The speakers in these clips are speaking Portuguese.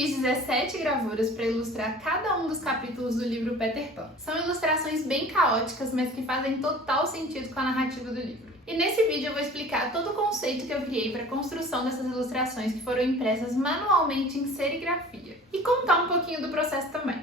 fiz 17 gravuras para ilustrar cada um dos capítulos do livro Peter Pan. São ilustrações bem caóticas, mas que fazem total sentido com a narrativa do livro. E nesse vídeo eu vou explicar todo o conceito que eu criei para a construção dessas ilustrações que foram impressas manualmente em serigrafia. E contar um pouquinho do processo também.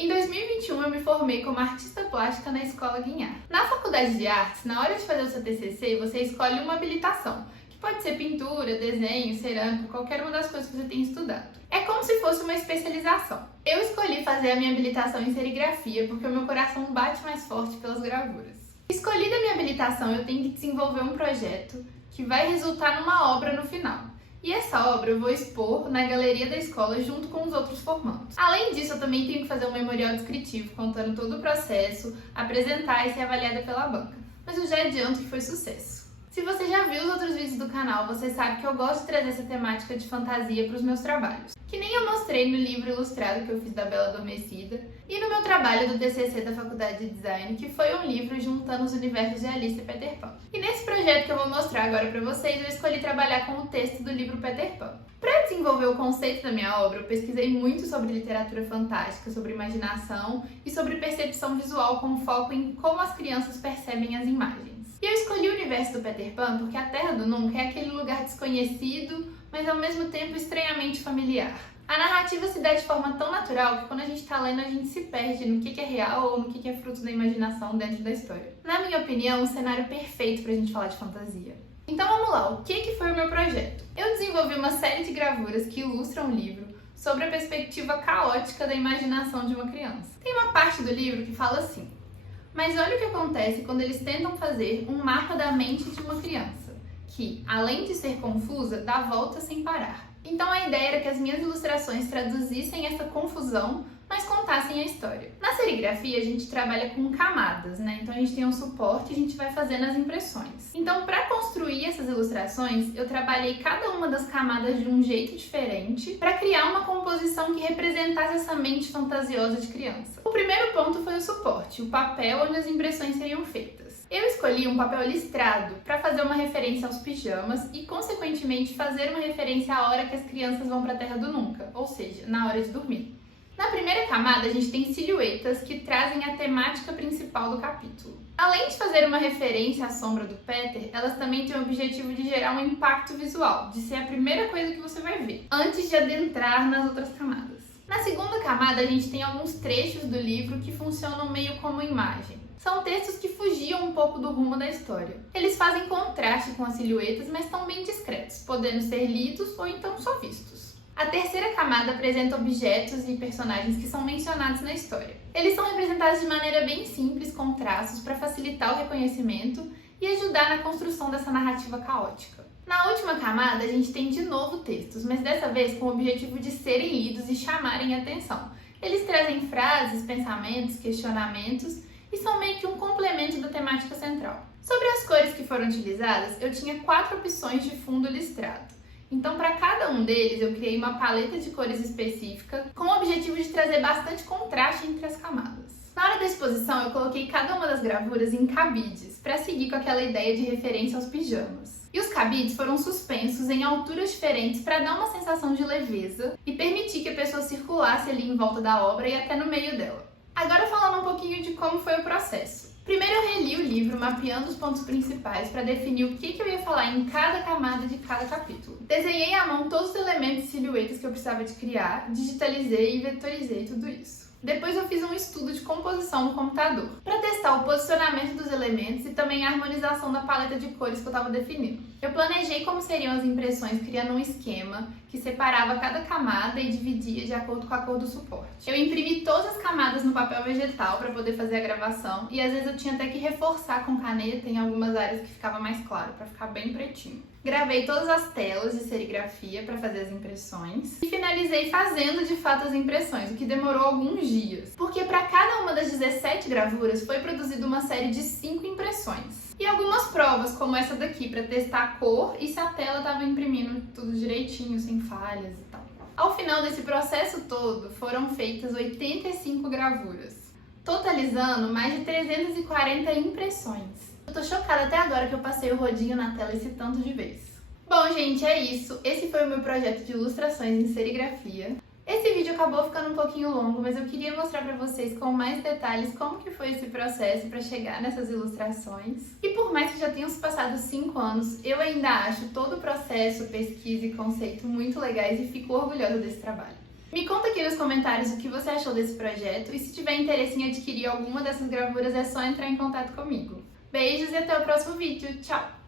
Em 2021 eu me formei como artista plástica na Escola Guinhar. Na Faculdade de Artes, na hora de fazer o seu TCC, você escolhe uma habilitação. Pode ser pintura, desenho, cerâmica, qualquer uma das coisas que você tem estudado. É como se fosse uma especialização. Eu escolhi fazer a minha habilitação em serigrafia porque o meu coração bate mais forte pelas gravuras. Escolhida a minha habilitação, eu tenho que desenvolver um projeto que vai resultar numa obra no final. E essa obra eu vou expor na galeria da escola junto com os outros formandos. Além disso, eu também tenho que fazer um memorial descritivo contando todo o processo, apresentar e ser avaliada pela banca. Mas eu já adianto que foi sucesso. Se você já viu os outros vídeos do canal, você sabe que eu gosto de trazer essa temática de fantasia para os meus trabalhos. Que nem eu mostrei no livro ilustrado que eu fiz da Bela Adormecida e no meu trabalho do TCC da Faculdade de Design, que foi um livro juntando os universos de Alice e Peter Pan. E nesse projeto que eu vou mostrar agora para vocês, eu escolhi trabalhar com o texto do livro Peter Pan. Para desenvolver o conceito da minha obra, eu pesquisei muito sobre literatura fantástica, sobre imaginação e sobre percepção visual com foco em como as crianças percebem as imagens. E eu escolhi o universo do Peter Pan porque a Terra do Nunca é aquele lugar desconhecido, mas ao mesmo tempo estranhamente familiar. A narrativa se dá de forma tão natural que quando a gente está lendo a gente se perde no que é real ou no que é fruto da imaginação dentro da história. Na minha opinião, um cenário perfeito pra gente falar de fantasia. Então vamos lá, o que foi o meu projeto? Eu desenvolvi uma série de gravuras que ilustram o livro sobre a perspectiva caótica da imaginação de uma criança. Tem uma parte do livro que fala assim: mas olha o que acontece quando eles tentam fazer um mapa da mente de uma criança, que, além de ser confusa, dá volta sem parar. Então a ideia era que as minhas ilustrações traduzissem essa confusão, mas contassem a história. Na serigrafia a gente trabalha com camadas, né? Então a gente tem um suporte e a gente vai fazendo as impressões. Então para construir essas ilustrações, eu trabalhei cada uma das camadas de um jeito diferente para criar uma composição que representasse essa mente fantasiosa de criança. O primeiro ponto foi o suporte, o papel onde as impressões seriam feitas. Eu escolhi um papel listrado para fazer uma referência aos pijamas e, consequentemente, fazer uma referência à hora que as crianças vão para a Terra do Nunca, ou seja, na hora de dormir. Na primeira camada, a gente tem silhuetas que trazem a temática principal do capítulo. Além de fazer uma referência à sombra do Peter, elas também têm o objetivo de gerar um impacto visual, de ser a primeira coisa que você vai ver, antes de adentrar nas outras camadas. Na segunda camada, a gente tem alguns trechos do livro que funcionam meio como imagem. São textos que fugiam um pouco do rumo da história. Eles fazem contraste com as silhuetas, mas estão bem discretos, podendo ser lidos ou então só vistos. A terceira camada apresenta objetos e personagens que são mencionados na história. Eles são representados de maneira bem simples, com traços, para facilitar o reconhecimento e ajudar na construção dessa narrativa caótica. Na última camada, a gente tem de novo textos, mas dessa vez com o objetivo de serem lidos e chamarem a atenção. Eles trazem frases, pensamentos, questionamentos e são meio que um complemento da temática central. Sobre as cores que foram utilizadas, eu tinha 4 opções de fundo listrado. Então, para cada um deles, eu criei uma paleta de cores específica com o objetivo de trazer bastante contraste entre as camadas. Na hora da exposição, eu coloquei cada uma das gravuras em cabides, para seguir com aquela ideia de referência aos pijamas. E os cabides foram suspensos em alturas diferentes para dar uma sensação de leveza e permitir que a pessoa circulasse ali em volta da obra e até no meio dela. Agora falando um pouquinho de como foi o processo. Primeiro eu reli o livro mapeando os pontos principais para definir o que eu ia falar em cada camada de cada capítulo. Desenhei à mão todos os elementos e silhuetas que eu precisava de criar, digitalizei e vetorizei tudo isso. Depois eu fiz um estudo de composição no computador, para testar o posicionamento dos elementos e também a harmonização da paleta de cores que eu estava definindo. Eu planejei como seriam as impressões criando um esquema que separava cada camada e dividia de acordo com a cor do suporte. Eu imprimi todas as camadas no papel vegetal para poder fazer a gravação e às vezes eu tinha até que reforçar com caneta em algumas áreas que ficava mais claro, para ficar bem pretinho. Gravei todas as telas de serigrafia para fazer as impressões e finalizei fazendo de fato as impressões, o que demorou alguns dias, porque para cada uma das 17 gravuras foi produzida uma série de 5 impressões. E algumas provas, como essa daqui, para testar a cor e se a tela estava imprimindo tudo direitinho, sem falhas e tal. Ao final desse processo todo, foram feitas 85 gravuras, totalizando mais de 340 impressões. Eu tô chocada até agora que eu passei o rodinho na tela esse tanto de vez. Bom, gente, é isso. Esse foi foi o meu projeto de ilustrações em serigrafia. Esse vídeo acabou ficando um pouquinho longo, mas eu queria mostrar para vocês com mais detalhes como que foi esse processo para chegar nessas ilustrações. E por mais que já tenham se passado 5 anos, eu ainda acho todo o processo, pesquisa e conceito muito legais e fico orgulhosa desse trabalho. Me conta aqui nos comentários o que você achou desse projeto e se tiver interesse em adquirir alguma dessas gravuras é só entrar em contato comigo. Beijos e até o próximo vídeo. Tchau!